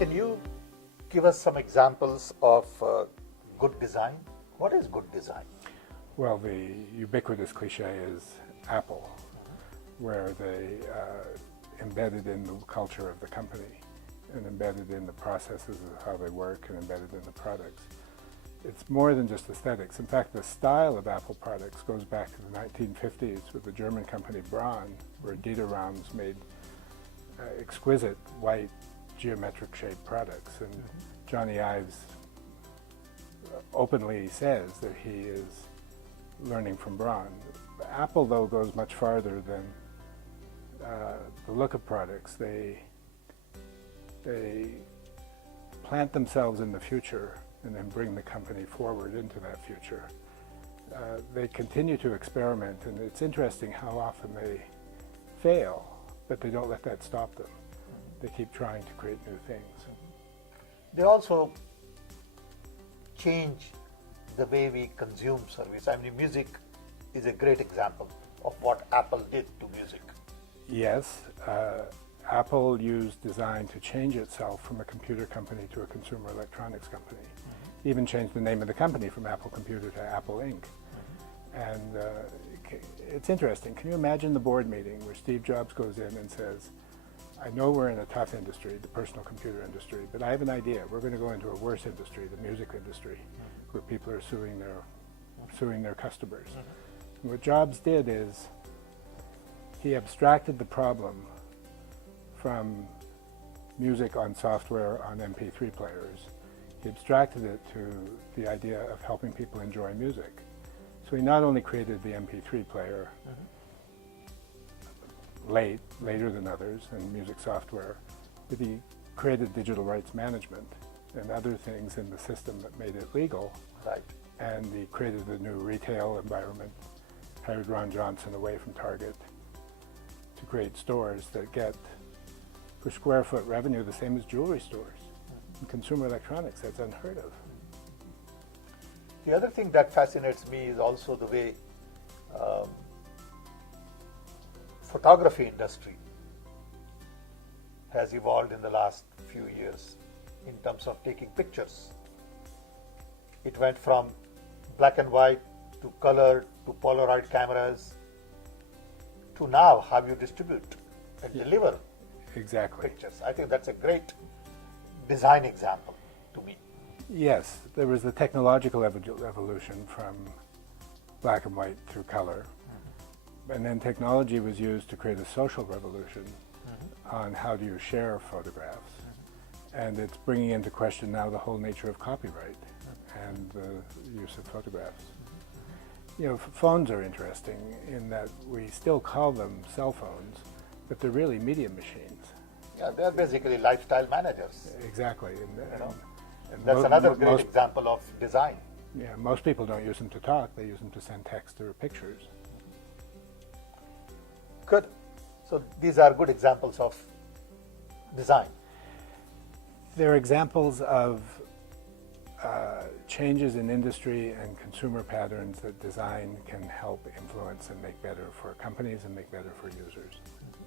Can you give us some examples of good design? What is good design? Well, the ubiquitous cliche is Apple, where they embedded in the culture of the company and embedded in the processes of how they work and embedded in the products. It's more than just aesthetics. In fact, the style of Apple products goes back to the 1950s with the German company Braun, where Dieter-Rams made exquisite white geometric shaped products. And Johnny Ives openly says that he is learning from Braun. Apple, though, goes much farther than the look of products. They plant themselves in the future and then bring the company forward into that future. They continue to experiment, and it's interesting how often they fail, but they don't let that stop them. They keep trying to create new things. They also change the way we consume service. I mean, music is a great example of what Apple did to music. Yes, Apple used design to change itself from a computer company to a consumer electronics company. Even changed the name of the company from Apple Computer to Apple Inc. And it's interesting. Can you imagine the board meeting where Steve Jobs goes in and says, I know we're in a tough industry, the personal computer industry, but I have an idea. We're going to go into a worse industry, the music industry, where people are suing their customers. And what Jobs did is he abstracted the problem from music on software on MP3 players. He abstracted it to the idea of helping people enjoy music. So he not only created the MP3 player later than others and music software, but he created digital rights management and other things in the system that made it legal. Right. And he created a new retail environment, hired Ron Johnson away from Target to create stores that get per square foot revenue the same as jewelry stores. In consumer electronics, that's unheard of. The other thing that fascinates me is also the way photography industry has evolved in the last few years in terms of taking pictures. It went from black and white to color to Polaroid cameras to now how you distribute and deliver pictures. I think that's a great design example to me. Yes, there was the technological evolution from black and white through color. And then technology was used to create a social revolution on how do you share photographs. And it's bringing into question now the whole nature of copyright and the use of photographs. You know, phones are interesting in that we still call them cell phones, but they're really media machines. Yeah, they're basically lifestyle managers. Exactly. And that's another great example of design. Yeah, most people don't use them to talk, they use them to send text or pictures. Good. So these are good examples of design. They're examples of changes in industry and consumer patterns that design can help influence and make better for companies and make better for users.